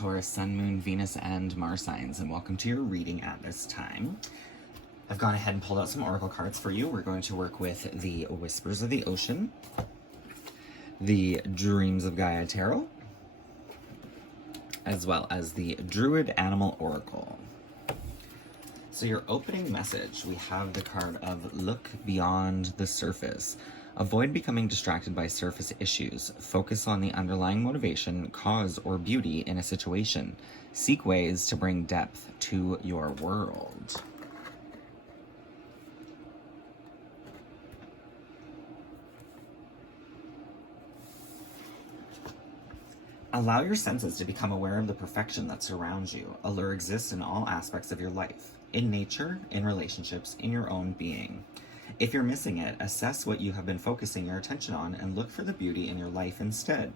Taurus, Sun, Moon, Venus, and Mars signs, and welcome to your reading at this time. I've gone ahead and pulled out some oracle cards for you. We're going to work with the Whispers of the Ocean, the Dreams of Gaia Tarot, as well as the Druid Animal Oracle. So your opening message, we have the card of Look Beyond the Surface. Avoid becoming distracted by surface issues. Focus on the underlying motivation, cause, or beauty in a situation. Seek ways to bring depth to your world. Allow your senses to become aware of the perfection that surrounds you. Allure exists in all aspects of your life, in nature, in relationships, in your own being. If you're missing it, assess what you have been focusing your attention on and look for the beauty in your life instead.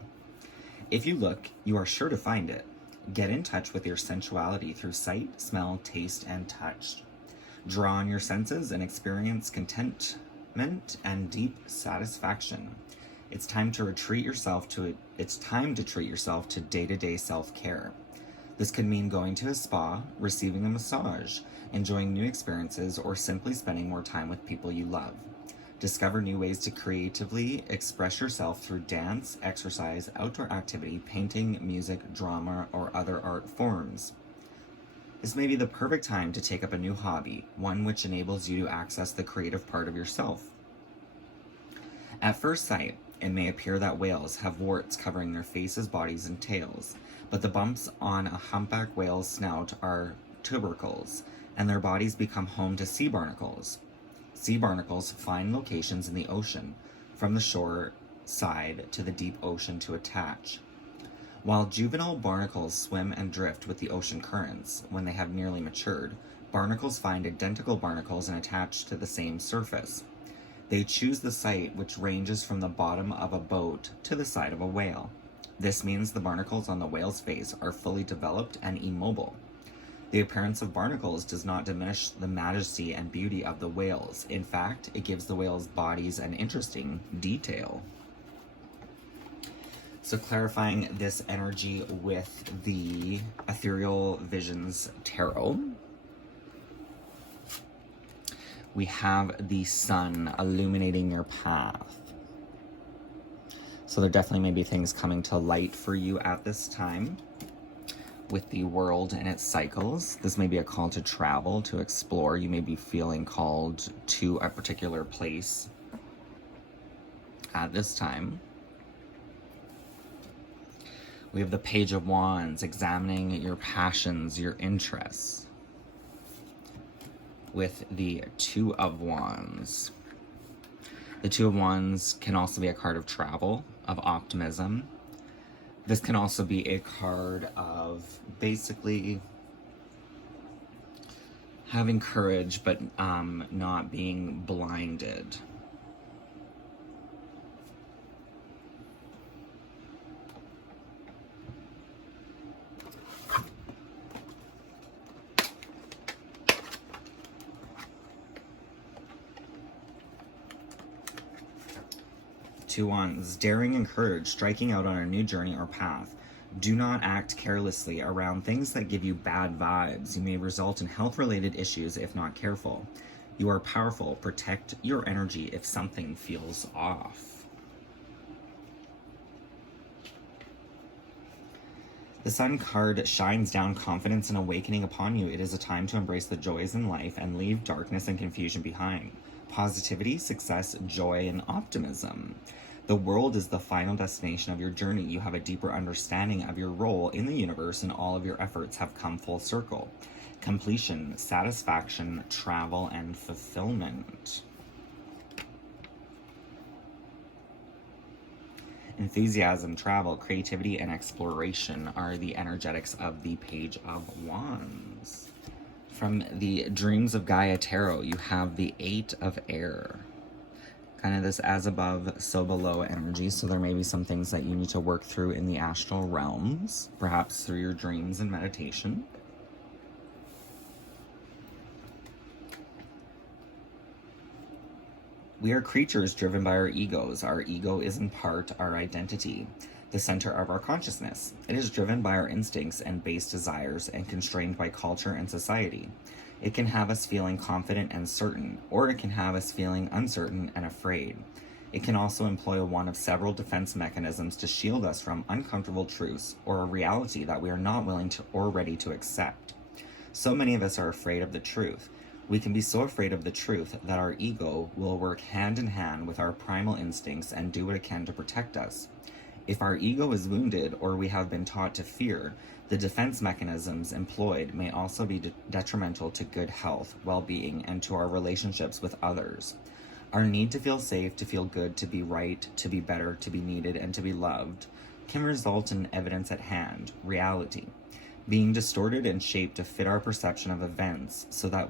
If you look, you are sure to find it. Get in touch with your sensuality through sight, smell, taste, and touch. Draw on your senses and experience contentment and deep satisfaction. It's time to treat yourself to day-to-day self-care. This could mean going to a spa, receiving a massage, enjoying new experiences, or simply spending more time with people you love. Discover new ways to creatively express yourself through dance, exercise, outdoor activity, painting, music, drama, or other art forms. This may be the perfect time to take up a new hobby, one which enables you to access the creative part of yourself. At first sight, it may appear that whales have warts covering their faces, bodies, and tails, but the bumps on a humpback whale's snout are tubercles, and their bodies become home to sea barnacles. Sea barnacles find locations in the ocean, from the shore side to the deep ocean to attach. While juvenile barnacles swim and drift with the ocean currents, when they have nearly matured, barnacles find identical barnacles and attach to the same surface. They choose the site which ranges from the bottom of a boat to the side of a whale. This means the barnacles on the whale's face are fully developed and immobile. The appearance of barnacles does not diminish the majesty and beauty of the whales. In fact, it gives the whales' bodies an interesting detail. So clarifying this energy with the Ethereal Visions Tarot, we have the sun illuminating your path. So there definitely may be things coming to light for you at this time with the world and its cycles. This may be a call to travel, to explore. You may be feeling called to a particular place at this time. We have the Page of Wands, examining your passions, your interests, with the Two of Wands. The Two of Wands can also be a card of travel, of optimism. This can also be a card of basically having courage, but not being blinded. Two Wands, daring and courage, striking out on a new journey or path. Do not act carelessly around things that give you bad vibes. You may result in health-related issues if not careful. You are powerful. Protect your energy if something feels off. The Sun card shines down confidence and awakening upon you. It is a time to embrace the joys in life and leave darkness and confusion behind. Positivity, success, joy, and optimism. The world is the final destination of your journey. You have a deeper understanding of your role in the universe, and all of your efforts have come full circle. Completion, satisfaction, travel, and fulfillment. Enthusiasm, travel, creativity, and exploration are the energetics of the Page of Wands. From the Dreams of Gaia Tarot, you have the Eight of Air. Kind of this as above, so below energy. So there may be some things that you need to work through in the astral realms, perhaps through your dreams and meditation. We are creatures driven by our egos. Our ego is in part our identity, the center of our consciousness. It is driven by our instincts and base desires and constrained by culture and society. It can have us feeling confident and certain, or it can have us feeling uncertain and afraid. It can also employ one of several defense mechanisms to shield us from uncomfortable truths or a reality that we are not willing to or ready to accept. So many of us are afraid of the truth. We can be so afraid of the truth that our ego will work hand in hand with our primal instincts and do what it can to protect us. If our ego is wounded or we have been taught to fear, the defense mechanisms employed may also be detrimental to good health, well-being, and to our relationships with others. Our need to feel safe, to feel good, to be right, to be better, to be needed, and to be loved can result in evidence at hand, reality, being distorted and shaped to fit our perception of events so that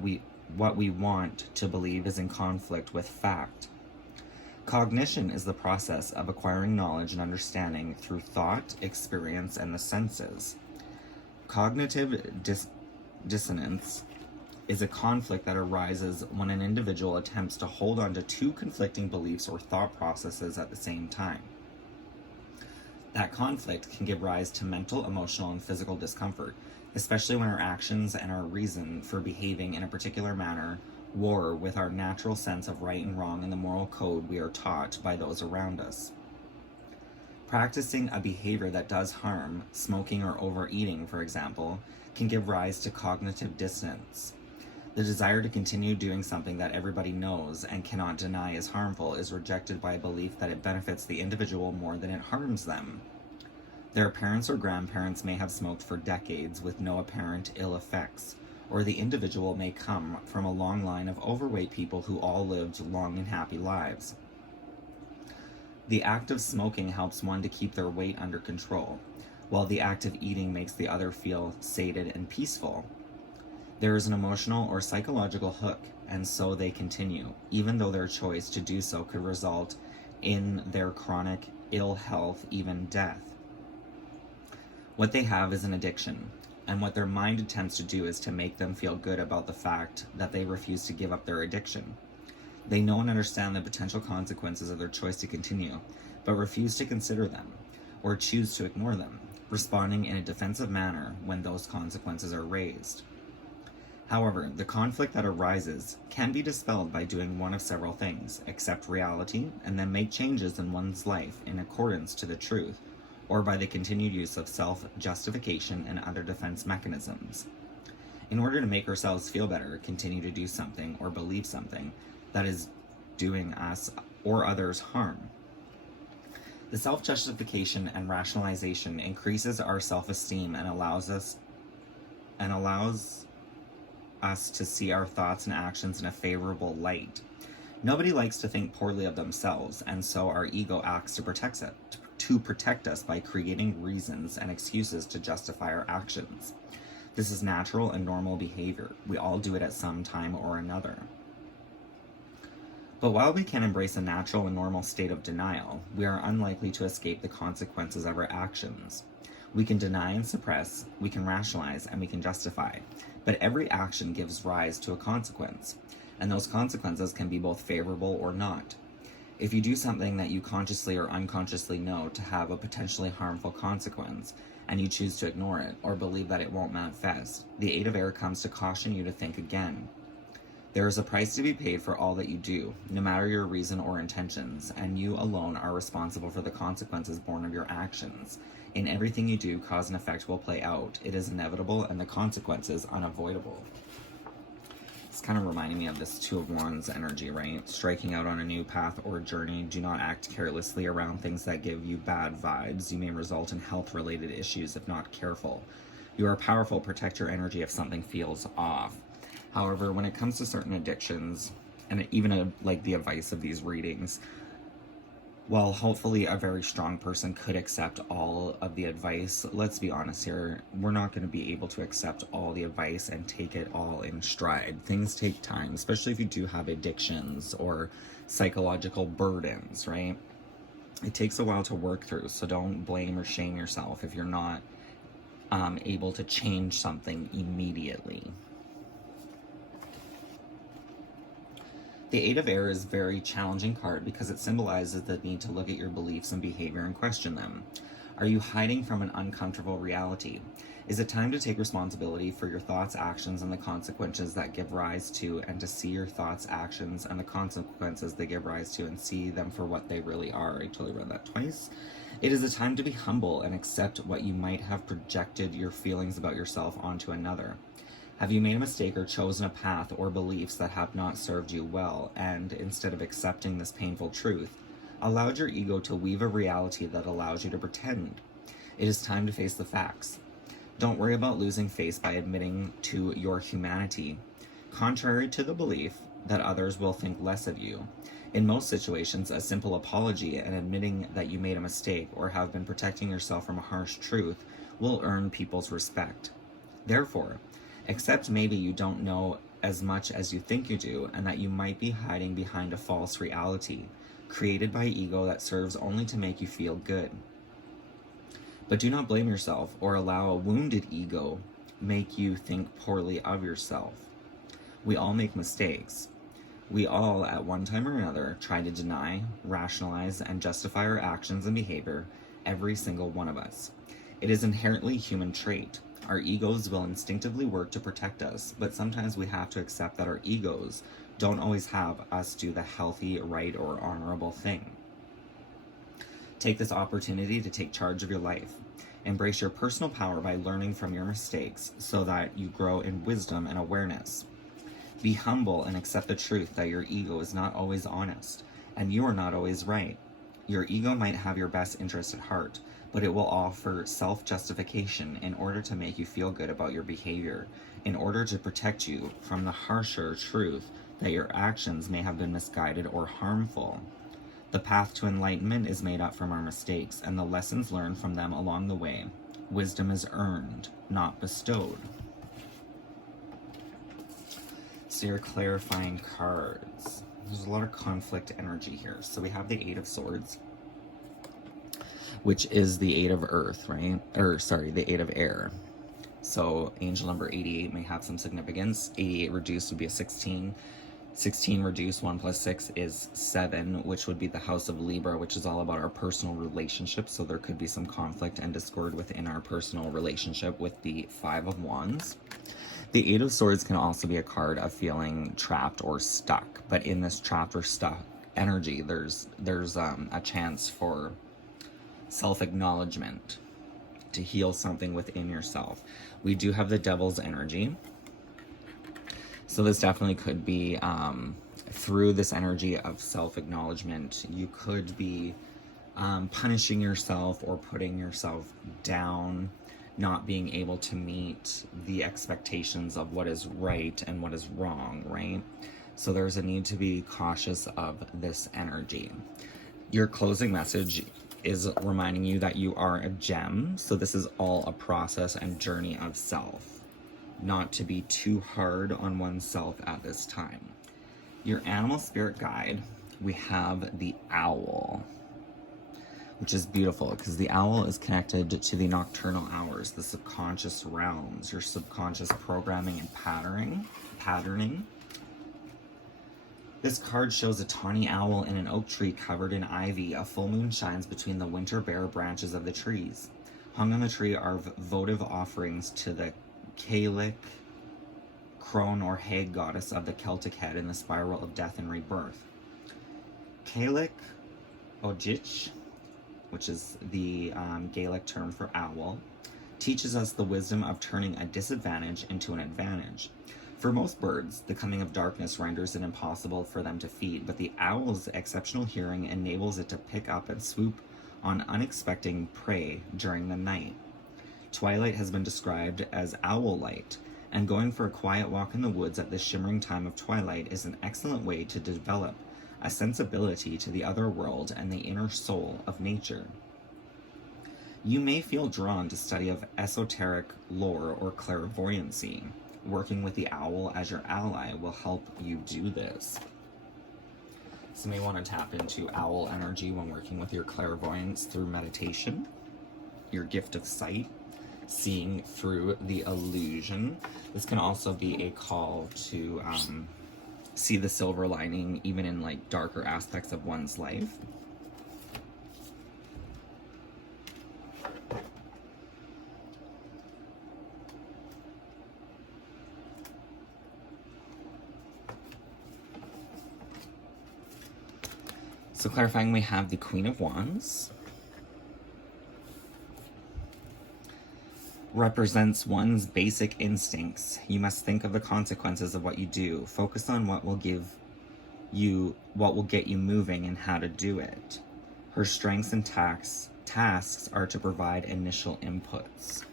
what we want to believe is in conflict with fact. Cognition is the process of acquiring knowledge and understanding through thought, experience, and the senses. Cognitive dissonance is a conflict that arises when an individual attempts to hold on to two conflicting beliefs or thought processes at the same time. That conflict can give rise to mental, emotional, and physical discomfort, especially when our actions and our reason for behaving in a particular manner war with our natural sense of right and wrong and the moral code we are taught by those around us. Practicing a behavior that does harm, smoking or overeating, for example, can give rise to cognitive dissonance. The desire to continue doing something that everybody knows and cannot deny is harmful is rejected by a belief that it benefits the individual more than it harms them. Their parents or grandparents may have smoked for decades with no apparent ill effects, or the individual may come from a long line of overweight people who all lived long and happy lives. The act of smoking helps one to keep their weight under control, while the act of eating makes the other feel sated and peaceful. There is an emotional or psychological hook, and so they continue, even though their choice to do so could result in their chronic ill health, even death. What they have is an addiction, and what their mind attempts to do is to make them feel good about the fact that they refuse to give up their addiction. They know and understand the potential consequences of their choice to continue, but refuse to consider them, or choose to ignore them, responding in a defensive manner when those consequences are raised. However, the conflict that arises can be dispelled by doing one of several things: accept reality and then make changes in one's life in accordance to the truth, or by the continued use of self-justification and other defense mechanisms. In order to make ourselves feel better, continue to do something or believe something that is doing us or others harm. The self-justification and rationalization increases our self-esteem and allows us to see our thoughts and actions in a favorable light. Nobody likes to think poorly of themselves, and so our ego acts to protect us by creating reasons and excuses to justify our actions. This is natural and normal behavior. We all do it at some time or another. But while we can embrace a natural and normal state of denial, we are unlikely to escape the consequences of our actions. We can deny and suppress, we can rationalize, and we can justify. But every action gives rise to a consequence, and those consequences can be both favorable or not. If you do something that you consciously or unconsciously know to have a potentially harmful consequence, and you choose to ignore it or believe that it won't manifest, the aid of air comes to caution you to think again. There is a price to be paid for all that you do, no matter your reason or intentions, and you alone are responsible for the consequences born of your actions. In everything you do, cause and effect will play out. It is inevitable, and the consequences unavoidable. It's kind of reminding me of this Two of Wands energy, right? Striking out on a new path or journey. Do not act carelessly around things that give you bad vibes. You may result in health-related issues if not careful. You are powerful. Protect your energy if something feels off. However, when it comes to certain addictions, and even like the advice of these readings, while hopefully a very strong person could accept all of the advice, let's be honest here, we're not going to be able to accept all the advice and take it all in stride. Things take time, especially if you do have addictions or psychological burdens, right? It takes a while to work through, so don't blame or shame yourself if you're not able to change something immediately. The Eight of Air is a very challenging card because it symbolizes the need to look at your beliefs and behavior and question them. Are you hiding from an uncomfortable reality? Is it time to take responsibility for your thoughts, actions, and the consequences that give rise to, and to see your thoughts, actions, and the consequences they give rise to, and see them for what they really are? I totally read that twice. It is a time to be humble and accept what you might have projected your feelings about yourself onto another. Have you made a mistake or chosen a path or beliefs that have not served you well, and instead of accepting this painful truth, allowed your ego to weave a reality that allows you to pretend? It is time to face the facts. Don't worry about losing face by admitting to your humanity, contrary to the belief that others will think less of you. In most situations, a simple apology and admitting that you made a mistake or have been protecting yourself from a harsh truth will earn people's respect. Therefore, accept maybe you don't know as much as you think you do, and that you might be hiding behind a false reality created by ego that serves only to make you feel good. But do not blame yourself or allow a wounded ego make you think poorly of yourself. We all make mistakes. We all, at one time or another, try to deny, rationalize, and justify our actions and behavior, every single one of us. It is inherently human trait. Our egos will instinctively work to protect us, but sometimes we have to accept that our egos don't always have us do the healthy, right, or honorable thing. Take this opportunity to take charge of your life. Embrace your personal power by learning from your mistakes so that you grow in wisdom and awareness. Be humble and accept the truth that your ego is not always honest, and you are not always right. Your ego might have your best interest at heart, but it will offer self-justification in order to make you feel good about your behavior, in order to protect you from the harsher truth that your actions may have been misguided or harmful. The path to enlightenment is made up from our mistakes and the lessons learned from them along the way. Wisdom is earned, not bestowed. So your clarifying cards. There's a lot of conflict energy here. So we have the Eight of Swords, which is the Eight of Earth, right? The Eight of Air. So angel number 88 may have some significance. 88 reduced would be a 16. 16 reduced 1 plus 6 is 7, which would be the house of Libra, which is all about our personal relationships. So there could be some conflict and discord within our personal relationship with the Five of Wands. The Eight of Swords can also be a card of feeling trapped or stuck. But in this trapped or stuck energy, there's a chance for self-acknowledgement, to heal something within yourself. We do have the Devil's energy. So this definitely could be through this energy of self-acknowledgement, you could be punishing yourself or putting yourself down, not being able to meet the expectations of what is right and what is wrong, right? So there's a need to be cautious of this energy. Your closing message is reminding you that you are a gem. So this is all a process and journey of self, not to be too hard on oneself at this time. Your animal spirit guide, we have the owl, which is beautiful because the owl is connected to the nocturnal hours, the subconscious realms, your subconscious programming and patterning. This card shows a tawny owl in an oak tree covered in ivy. A full moon shines between the winter bare branches of the trees. Hung on the tree are votive offerings to the Cailleach, crone or hag goddess of the Celtic head in the spiral of death and rebirth. Cailleach Ojich, which is the Gaelic term for owl, teaches us the wisdom of turning a disadvantage into an advantage. For most birds, the coming of darkness renders it impossible for them to feed, but the owl's exceptional hearing enables it to pick up and swoop on unexpected prey during the night. Twilight has been described as owl light, and going for a quiet walk in the woods at this shimmering time of twilight is an excellent way to develop a sensibility to the other world and the inner soul of nature. You may feel drawn to study of esoteric lore or clairvoyancy. Working with the owl as your ally will help you do this. So you may want to tap into owl energy when working with your clairvoyance through meditation, your gift of sight, seeing through the illusion. This can also be a call to see the silver lining even in like darker aspects of one's life. So clarifying, we have the Queen of Wands. Represents one's basic instincts. You must think of the consequences of what you do. Focus on what will get you moving and how to do it. Her strengths and tasks are to provide initial inputs.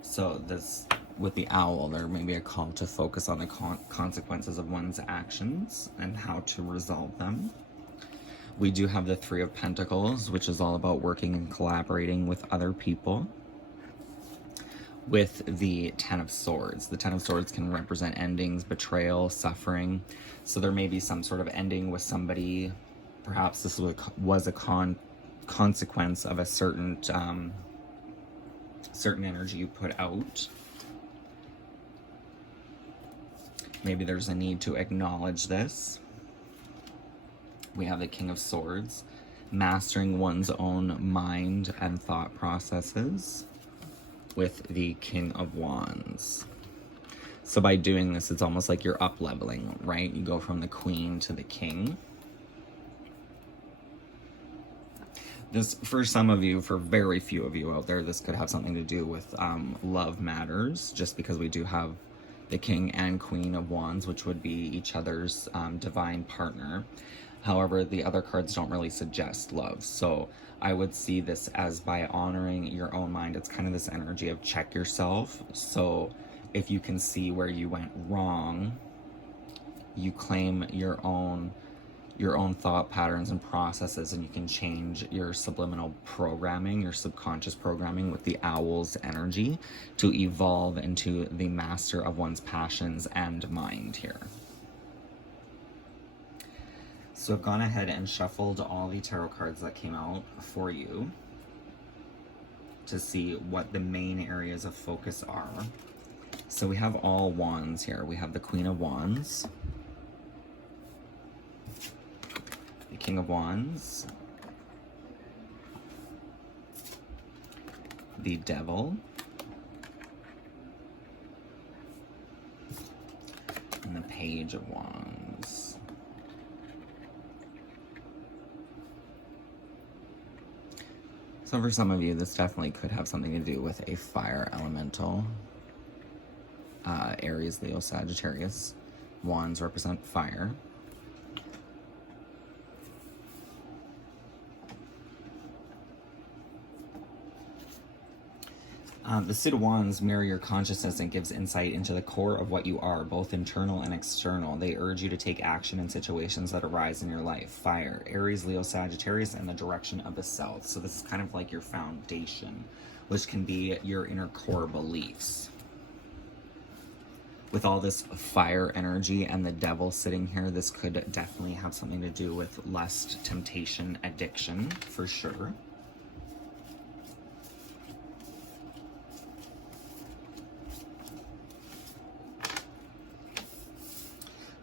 So this, with the owl, there may be a call to focus on the consequences of one's actions and how to resolve them. We do have the Three of Pentacles, which is all about working and collaborating with other people. With the Ten of Swords. The Ten of Swords can represent endings, betrayal, suffering. So there may be some sort of ending with somebody. Perhaps this was a consequence of a certain energy you put out. Maybe there's a need to acknowledge this. We have the King of Swords, mastering one's own mind and thought processes, with the King of Wands. So by doing this, it's almost like you're up leveling, right? You go from the Queen to the King. This, for some of you, for very few of you out there, this could have something to do with love matters, just because we do have the King and Queen of Wands, which would be each other's divine partner. However, the other cards don't really suggest love. So I would see this as, by honoring your own mind, it's kind of this energy of check yourself. So if you can see where you went wrong, you claim your own thought patterns and processes, and you can change your subliminal programming, your subconscious programming with the owl's energy to evolve into the master of one's passions and mind here. So I've gone ahead and shuffled all the tarot cards that came out for you to see what the main areas of focus are. So we have all wands here. We have the Queen of Wands, the King of Wands, the Devil, and the Page of Wands. So for some of you, this definitely could have something to do with a fire elemental. Aries, Leo, Sagittarius. Wands represent fire. The Suit of Wands mirror your consciousness and gives insight into the core of what you are, both internal and external. They urge you to take action in situations that arise in your life. Fire, Aries, Leo, Sagittarius, and the direction of the south. So this is kind of like your foundation, which can be your inner core beliefs. With all this fire energy and the Devil sitting here, this could definitely have something to do with lust, temptation, addiction, for sure.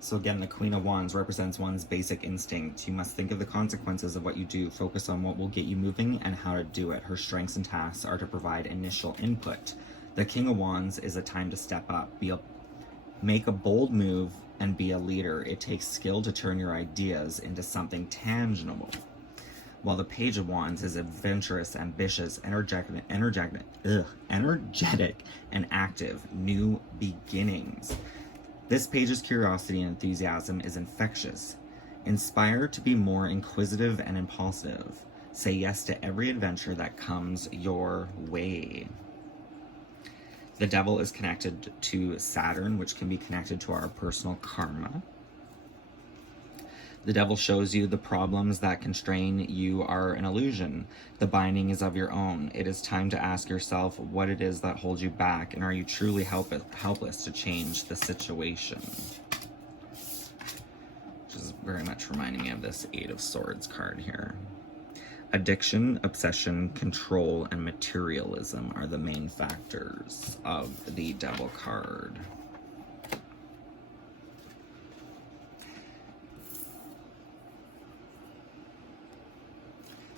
So again, the Queen of Wands represents one's basic instinct. You must think of the consequences of what you do, focus on what will get you moving and how to do it. Her strengths and tasks are to provide initial input. The King of Wands is a time to step up, make a bold move, and be a leader. It takes skill to turn your ideas into something tangible. While the Page of Wands is adventurous, ambitious, energetic, and active, new beginnings. This page's curiosity and enthusiasm is infectious. Inspire to be more inquisitive and impulsive. Say yes to every adventure that comes your way. The Devil is connected to Saturn, which can be connected to our personal karma. The Devil shows you the problems that constrain you are an illusion. The binding is of your own. It is time to ask yourself what it is that holds you back, and are you truly helpless to change the situation? Which is very much reminding me of this Eight of Swords card here. Addiction, obsession, control, and materialism are the main factors of the Devil card.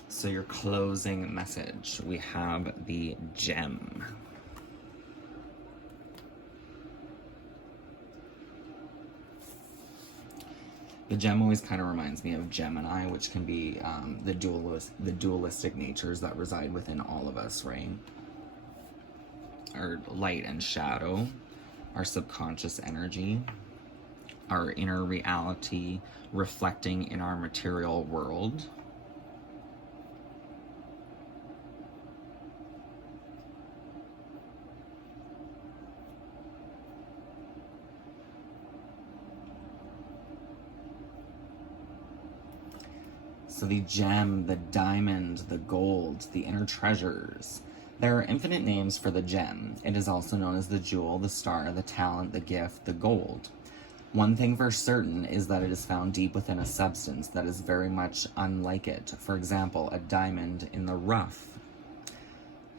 So your closing message, we have the Gem. The Gem always kind of reminds me of Gemini, which can be the dualistic natures that reside within all of us, right? Our light and shadow, our subconscious energy, our inner reality reflecting in our material world. So the gem, the diamond, the gold, the inner treasures. There are infinite names for the gem. It is also known as the jewel, the star, the talent, the gift, the gold. One thing for certain is that it is found deep within a substance that is very much unlike it. For example, a diamond in the rough.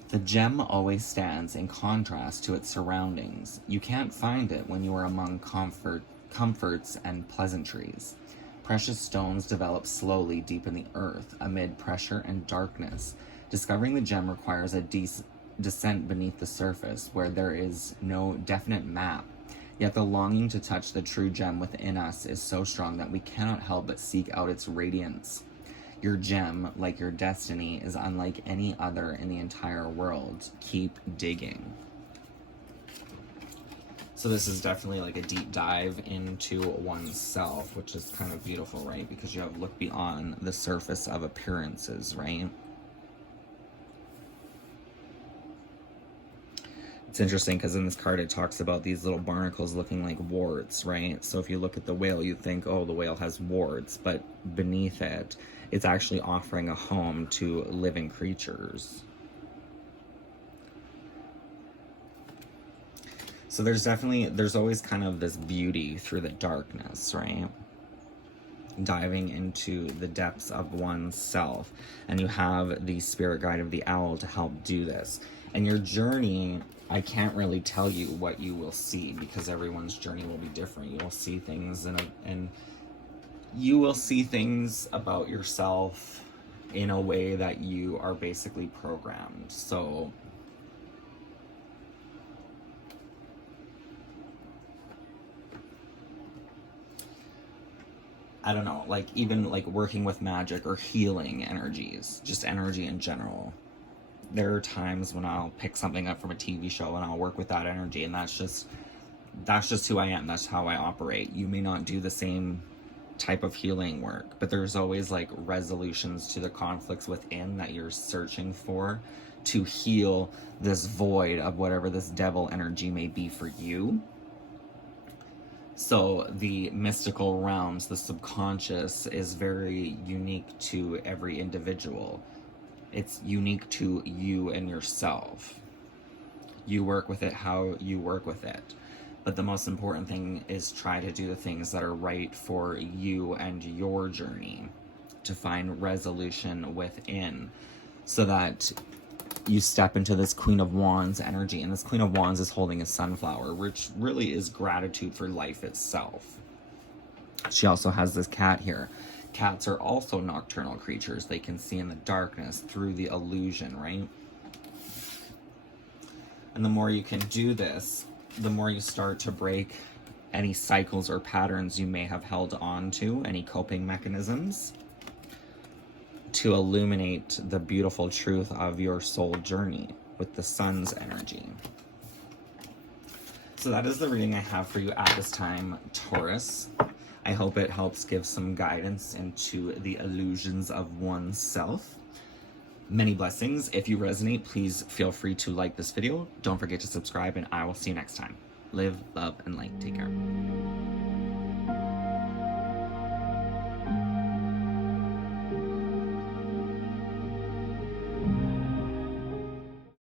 The gem always stands in contrast to its surroundings. You can't find it when you are among comforts and pleasantries. Precious stones develop slowly deep in the earth, amid pressure and darkness. Discovering the gem requires a descent beneath the surface, where there is no definite map. Yet the longing to touch the true gem within us is so strong that we cannot help but seek out its radiance. Your gem, like your destiny, is unlike any other in the entire world. Keep digging. So this is definitely like a deep dive into oneself, which is kind of beautiful, right? Because you have looked beyond the surface of appearances, right? It's interesting because in this card it talks about these little barnacles looking like warts, right? So if you look at the whale, you think, oh, the whale has warts, but beneath it, it's actually offering a home to living creatures. So there's always kind of this beauty through the darkness, right? Diving into the depths of oneself. And you have the spirit guide of the owl to help do this. And your journey, I can't really tell you what you will see because everyone's journey will be different. You will see things and you will see things about yourself in a way that you are basically programmed. So I don't know, like even like working with magic or healing energies, just energy in general. There are times when I'll pick something up from a TV show and I'll work with that energy, and that's just who I am. That's how I operate. You may not do the same type of healing work, but there's always like resolutions to the conflicts within that you're searching for to heal this void of whatever this devil energy may be for you. So the mystical realms, the subconscious, is very unique to every individual. It's unique to you and yourself. You work with it how you work with it. But the most important thing is try to do the things that are right for you and your journey to find resolution within, so that you step into this Queen of Wands energy. And this Queen of Wands is holding a sunflower, which really is gratitude for life itself. She also has this cat here. Cats are also nocturnal creatures. They can see in the darkness through the illusion, right? And the more you can do this, the more you start to break any cycles or patterns you may have held on to, any coping mechanisms, to illuminate the beautiful truth of your soul journey with the sun's energy. So that is the reading I have for you at this time, Taurus. I hope it helps give some guidance into the illusions of oneself. Many blessings. If you resonate, please feel free to like this video. Don't forget to subscribe, and I will see you next time. Live, love, and light. Take care.